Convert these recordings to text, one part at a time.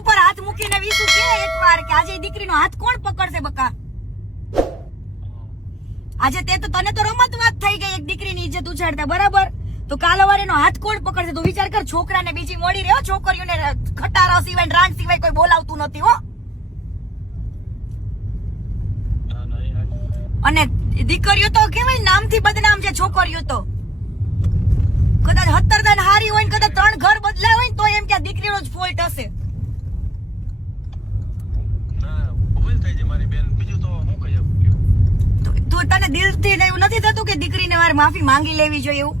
ઉપર હાથ મૂકીને વિસુ કે એકવાર કે આજે દીકરીનો હાથ કોણ પકડશે બકા? આજે તે તો તને તો રમત વાત થઈ ગઈ એક દીકરીની ઇજ્જત ઉછાળતા બરાબર? તો એનો હાથ કોણ પકડશે? તો વિચાર કર છોકરાને બીજી મોડી રહ્યો છોકરીઓને ખટારા સિવાય રાણ સિવાય કોઈ બોલાવતું નથી હો. અને દીકરીઓ તો કેવાય નામથી બદનામ છે છોકરીઓ તો. કદાચ હત્તર દાન હારી હોય ને કદાચ ત્રણ ઘર બદલાય હોય ને તો એમ કે દીકરીનો જ ફોલ્ટ હશે ના ભૂલ થઈ છે મારી બેન બીજું તો હું કહી શકું કયો? તો તો તને દિલથી એવું નથી થતું કે દીકરીને મારે માફી માંગી લેવી જોઈએ એવું?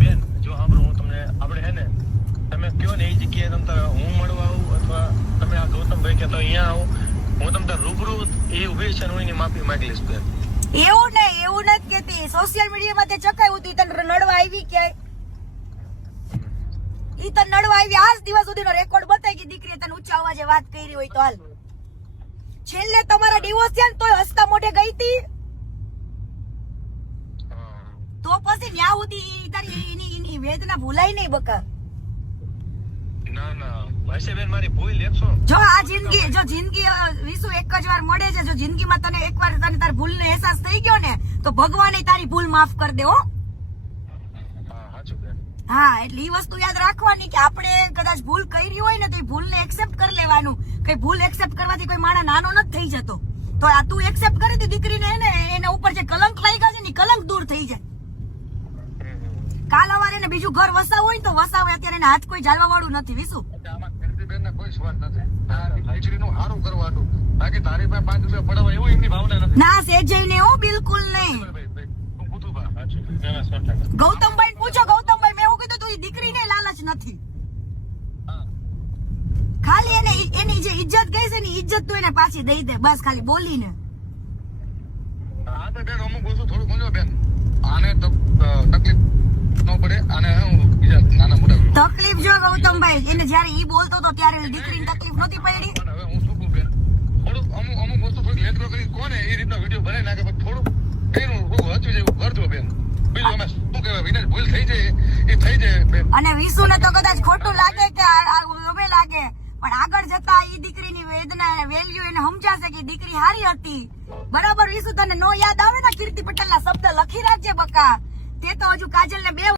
બેન જો સાંભળો હું તમને આપણે હે ને તમે કયો ને એ જગ્યાએ તમ તારે હું મળવા આવું અથવા તમે આ ગૌતમભાઈ કહેતો અહીંયા આવો. હું તમ રૂબરૂ એ ઊભી છે હું એની માફી માંગી લઈશ બેન. એવું નહીં એવું નથી કેતી સોશિયલ મીડિયામાં તે ચકાયું ઈ તને નડવા આવી ક્યાંય? ઈ તને નડવા આવી આજ દિવસ સુધીનો રેકોર્ડ વાત કરી હોય તો હાલ. છેલ્લે તમારા ડિવોર્સ થયા ને તોય હસતા મોઢે ગઈ હતી તો પછી ન્યા સુધી તારી એની એની વેદના ભૂલાય નહીં બકા. ના ના. બેન મારી ભૂલ એકસો જો આ જિંદગી જો જિંદગી વિશુ એક જ વાર મળે છે. જો જિંદગીમાં તને એકવાર તને તારી ભૂલનો અહેસાસ થઈ ગયો ને તો ભગવાને તારી ભૂલ માફ કરી દે હો. એટલે વસ્તુ યાદ રાખવાની કે આપણે કદાચ ભૂલ કરી હોય ને તો એ ભૂલને એક્સેપ્ટ કરી લેવાનું કઈ ભૂલ એક્સેપ્ટ કરવાથી કોઈ માણસ નાનો નથી થઈ જતો. તો આ તું એક્સેપ્ટ કરી દી દીકરીને એને એના ઉપર જે કલંક લાગ્યા છે ને કલંક દૂર થઈ જાય. કાલ સવારે એને બીજું ઘર વસાવ હોય તો વસાવે અત્યારે એને હાથ કોઈ જાળવા વાળું નથી. તારી નથી. ના સેજય ને હો બિલકુલ નહીં. ગૌતમભાઈ પૂછો ગૌતમભાઈ મેં એવું કીધું? તું ઈ દીકરીને લાલચ નથી. ખાલી એને જે ઇજ્જત ગઈ છે ને ઇજ્જત તું એને પાછી દઈ દે. બસ ખાલી બોલીને. હા તો બેન અમુક વસ્તુ થોડું સમજો બેન. આને તકલીફ ન પડે આને હું બીજા નાના મોટા તકલીફ જો ગૌતમભાઈ એને જ્યારે ઈ બોલતો તો ત્યારે દીકરીને તકલીફ નહોતી પડી. હવે હું શું કહું બેન? થોડુંક અમુક અમુક વસ્તુ થોડીક લેટરો કરી કોને એ રીતના વીડિયો બનાવી નાખે પણ થોડુંક એનું હું હચું જેવું કરજો બેન. બીજું અમે શું કહેવાય વિનાશ ભૂલ થઈ જાય એ થઈ જાય બેન. અને વિશુને તો કદાચ ખોટું લાગે કે આ લાગે. પણ આગળ જતા ઈ દીકરીની વેદના વેલ્યુ એને સમજાશે કે દીકરી હારી હતી. બરાબર વિશુ તને નો યાદ આવે ને કીર્તિ પટેલના શબ્દ? લખી રાખજે બકા. તે તો હજુ કાજલ ને બે